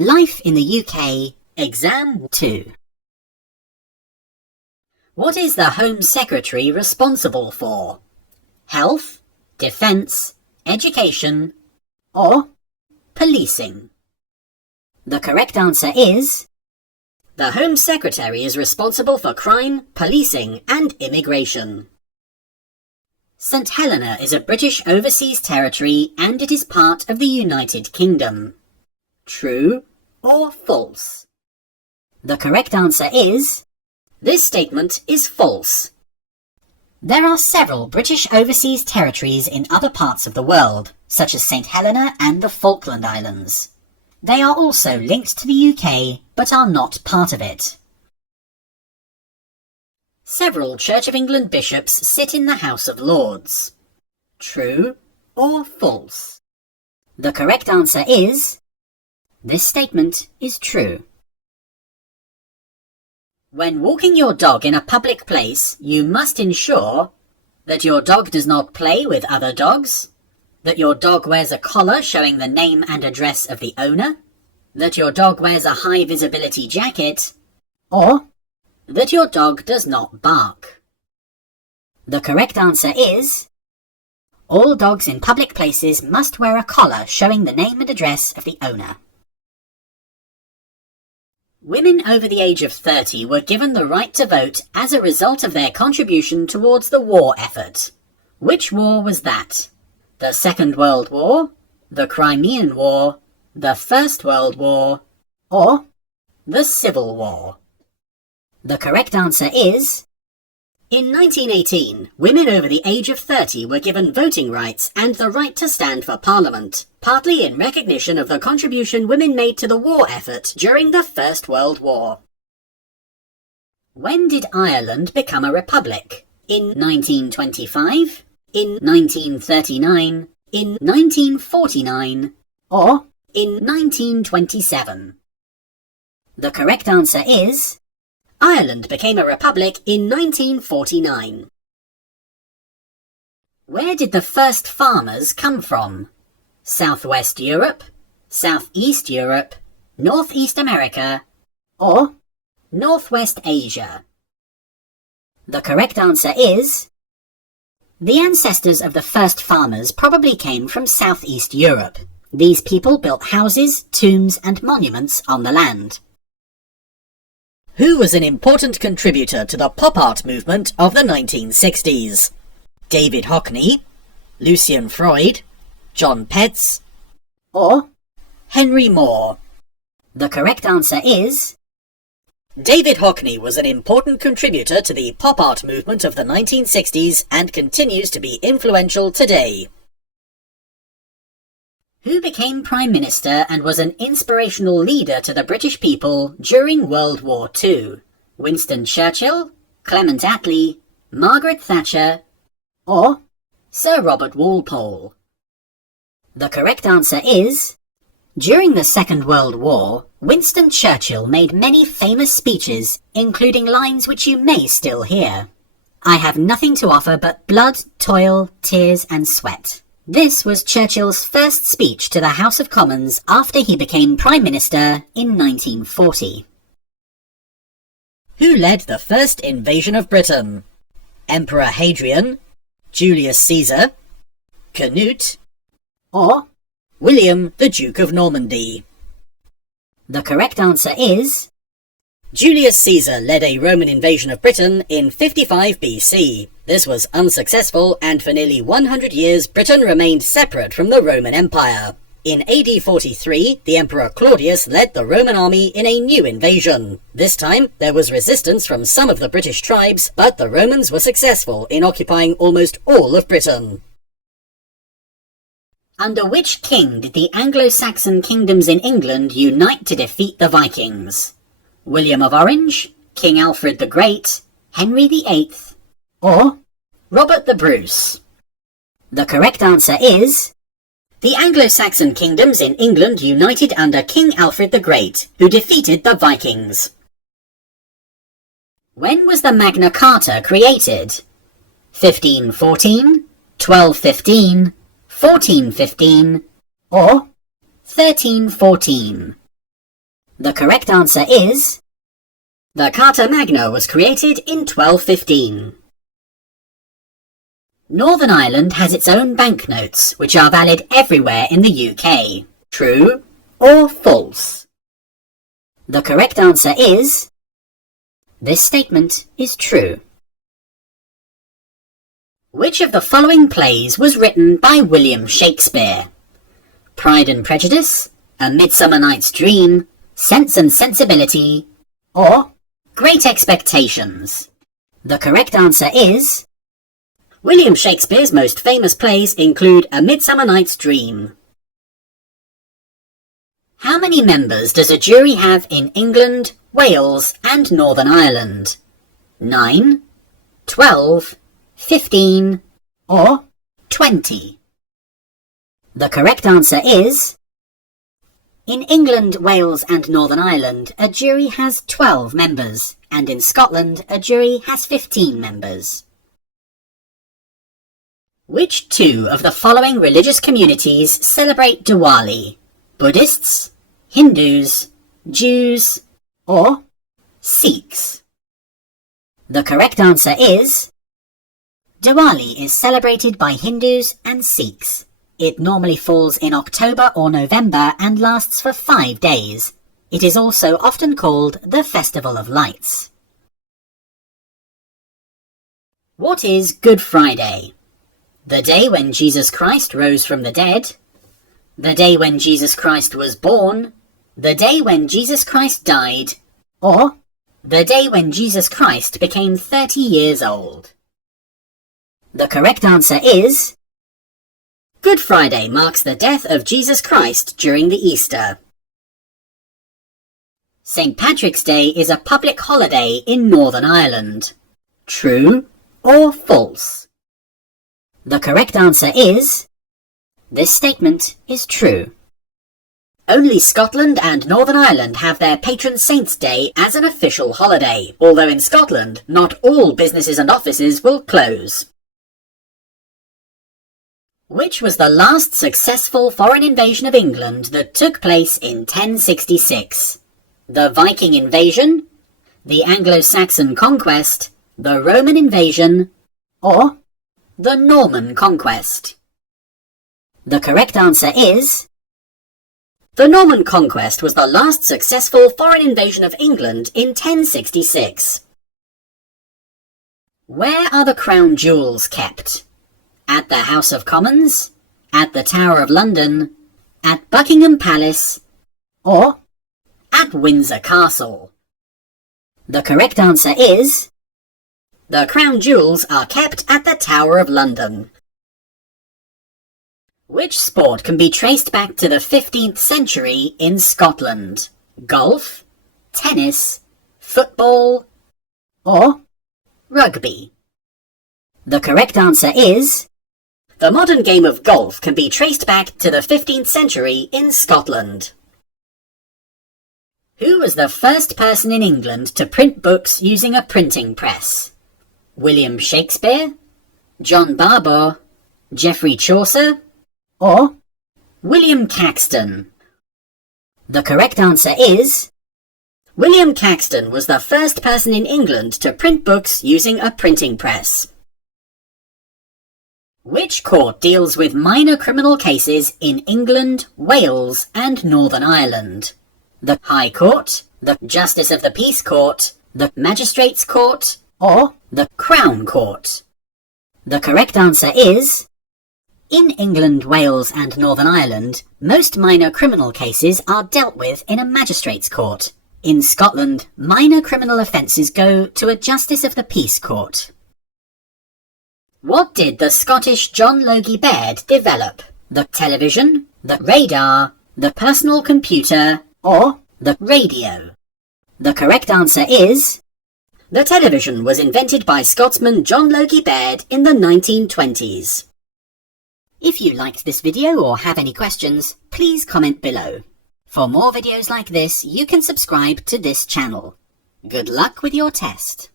Life in the UK, Exam 2. What is the Home Secretary responsible for? Health, defence, education, or policing? The correct answer is the Home Secretary is responsible for crime, policing and immigration. St Helena is a British overseas territory and it is part of the United Kingdom. True or false? The correct answer is this statement is false. There are several British overseas territories in other parts of the world, such as St Helena and the Falkland Islands. They are also linked to the UK, but are not part of it. Several Church of England bishops sit in the House of Lords. True or false? The correct answer is this statement is true. When walking your dog in a public place, you must ensure that your dog does not play with other dogs, that your dog wears a collar showing the name and address of the owner, that your dog wears a high visibility jacket, or that your dog does not bark. The correct answer is all dogs in public places must wear a collar showing the name and address of the owner. Women over the age of 30 were given the right to vote as a result of their contribution towards the war effort. Which war was that? The Second World War, the Crimean War, the First World War, or the Civil War? The correct answer is in 1918, women over the age of 30 were given voting rights and the right to stand for Parliament, partly in recognition of the contribution women made to the war effort during the First World War. When did Ireland become a republic? In 1925, in 1939, in 1949, or in 1927? The correct answer is Ireland became a republic in 1949. Where did the first farmers come from? Southwest Europe, Southeast Europe, Northeast America, or Northwest Asia? The correct answer is the ancestors of the first farmers probably came from Southeast Europe. These people built houses, tombs, and monuments on the land. Who was an important contributor to the pop art movement of the 1960s? David Hockney, Lucian Freud, John Petz, or Henry Moore? The correct answer is David Hockney was an important contributor to the pop art movement of the 1960s and continues to be influential today. Who became Prime Minister and was an inspirational leader to the British people during World War II? Winston Churchill, Clement Attlee, Margaret Thatcher, or Sir Robert Walpole? The correct answer is during the Second World War, Winston Churchill made many famous speeches, including lines which you may still hear. I have nothing to offer but blood, toil, tears and sweat. This was Churchill's first speech to the House of Commons after he became Prime Minister in 1940. Who led the first invasion of Britain? Emperor Hadrian, Julius Caesar, Canute, or William the Duke of Normandy? The correct answer is Julius Caesar led a Roman invasion of Britain in 55 BC. This was unsuccessful, and for nearly 100 years Britain remained separate from the Roman Empire. In AD 43, the Emperor Claudius led the Roman army in a new invasion. This time, there was resistance from some of the British tribes, but the Romans were successful in occupying almost all of Britain. Under which king did the Anglo-Saxon kingdoms in England unite to defeat the Vikings? William of Orange, King Alfred the Great, Henry VIII, or Robert the Bruce? The correct answer is the Anglo-Saxon kingdoms in England united under King Alfred the Great, who defeated the Vikings. When was the Magna Carta created? 1514, 1215, 1415, or 1314? The correct answer is... the Carta Magna was created in 1215. Northern Ireland has its own banknotes, which are valid everywhere in the UK. True or false? The correct answer is... this statement is true. Which of the following plays was written by William Shakespeare? Pride and Prejudice, A Midsummer Night's Dream, Sense and Sensibility, or Great Expectations? The correct answer is... William Shakespeare's most famous plays include A Midsummer Night's Dream. How many members does a jury have in England, Wales, and Northern Ireland? 9, 12, 15, or 20? The correct answer is... in England, Wales, and Northern Ireland, a jury has 12 members, and in Scotland, a jury has 15 members. Which two of the following religious communities celebrate Diwali? Buddhists, Hindus, Jews, or Sikhs? The correct answer is... Diwali is celebrated by Hindus and Sikhs. It normally falls in October or November and lasts for 5 days. It is also often called the Festival of Lights. What is Good Friday? The day when Jesus Christ rose from the dead, the day when Jesus Christ was born, the day when Jesus Christ died, or the day when Jesus Christ became 30 years old? The correct answer is... Good Friday marks the death of Jesus Christ during the Easter. St. Patrick's Day is a public holiday in Northern Ireland. True or false? The correct answer is... this statement is true. Only Scotland and Northern Ireland have their patron saint's day as an official holiday, although in Scotland not all businesses and offices will close. Which was the last successful foreign invasion of England that took place in 1066? The Viking invasion, the Anglo-Saxon conquest, the Roman invasion, or the Norman conquest? The correct answer is... the Norman conquest was the last successful foreign invasion of England in 1066. Where are the crown jewels kept? At the House of Commons, at the Tower of London, at Buckingham Palace, or at Windsor Castle? The correct answer is... the crown jewels are kept at the Tower of London. Which sport can be traced back to the 15th century in Scotland? Golf, tennis, football, or rugby? The correct answer is... the modern game of golf can be traced back to the 15th century in Scotland. Who was the first person in England to print books using a printing press? William Shakespeare, John Barbour, Geoffrey Chaucer, or William Caxton? The correct answer is... William Caxton was the first person in England to print books using a printing press. Which court deals with minor criminal cases in England, Wales, and Northern Ireland? The High Court, the Justice of the Peace Court, the Magistrates' Court, or the Crown Court? The correct answer is... in England, Wales, and Northern Ireland, most minor criminal cases are dealt with in a magistrates' court. In Scotland, minor criminal offences go to a Justice of the Peace Court. What did the Scottish John Logie Baird develop? The television, the radar, the personal computer, or the radio? The correct answer is... the television was invented by Scotsman John Logie Baird in the 1920s. If you liked this video or have any questions, please comment below. For more videos like this, you can subscribe to this channel. Good luck with your test.